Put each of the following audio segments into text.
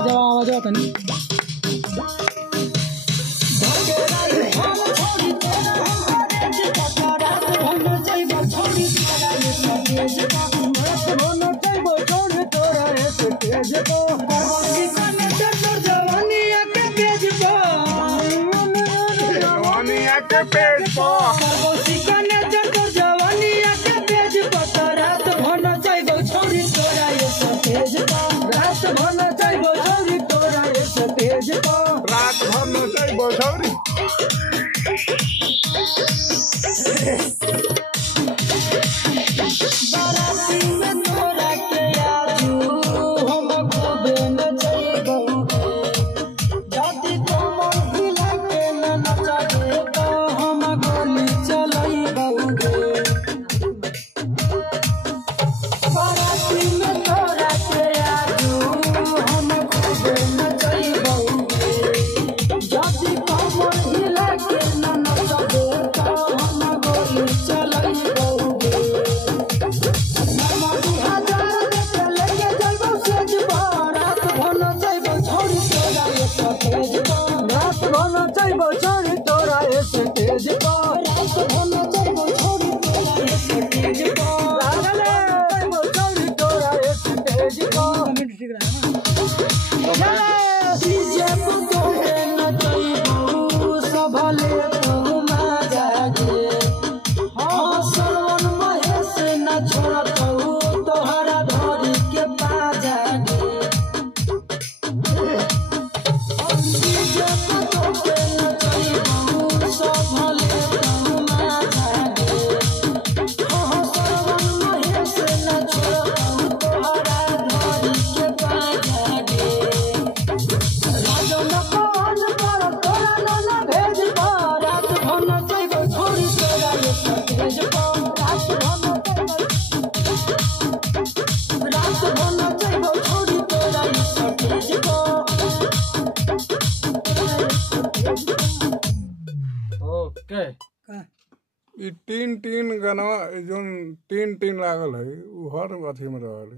आवाज आता नहीं रात भर नचाई बछौरी तीन गाना जोन तीन लागल है हर अथी में रहल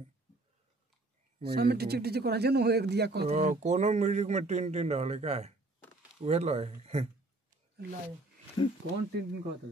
सब में टिचिक टिचिक करा जन हो एक दिया कोनो म्यूजिक में तीन रहल का उहे लय लाए कौन तीन कहत